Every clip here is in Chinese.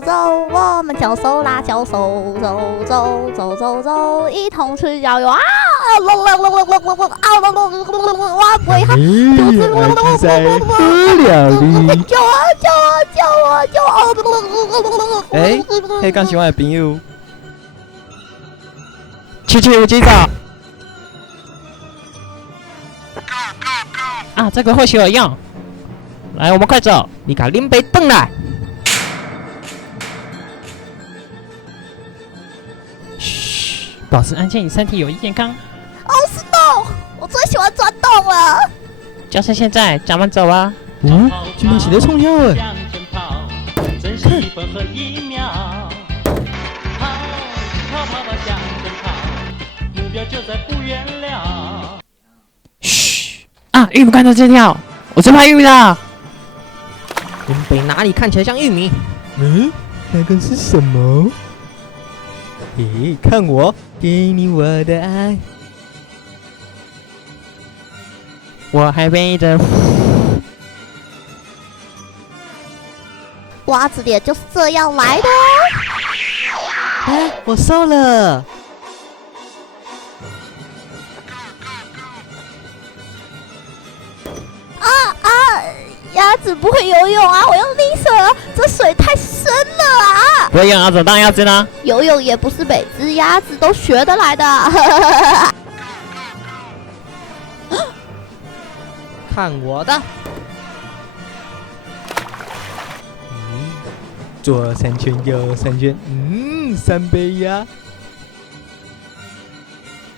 走，我们脚手拉脚手，走，一同去郊游啊！哇，喂哈，就是在喝了你。救我！哎，黑刚喜欢的朋友，去急走！啊，这个或许有用。来，我们快走！你给拎杯凳来。嘘，保持安静，身体有益健康。哦，Snow，我最喜欢钻洞了。就是现在，咱们走啊！嗯，居然写的冲跳哎！看。目标就在不远了。嘘！啊，玉米罐头这条，我最怕玉米了。林北哪里看起来像玉米？嗯，那个是什么？嘿，看我，给你我的爱。我还背着。蛙子脸就是这样来的。哎，我瘦了。鸭子不会游泳啊！我用力水了，这水太深了啊！不会游泳怎么当鸭子呢？游泳也不是每只鸭子都学得来的。看我的！左3圈，右3圈，3杯呀！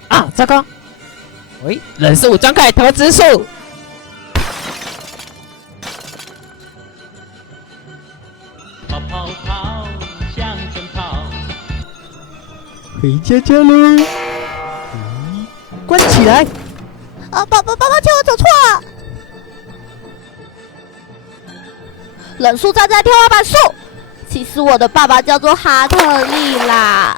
啊，糟糕！喂，人数张开，投掷数。跑，向前跑。回家喽！关起来！啊，抱歉，我走错了。忍术站在天花板树。其实我的爸爸叫做哈特利啦。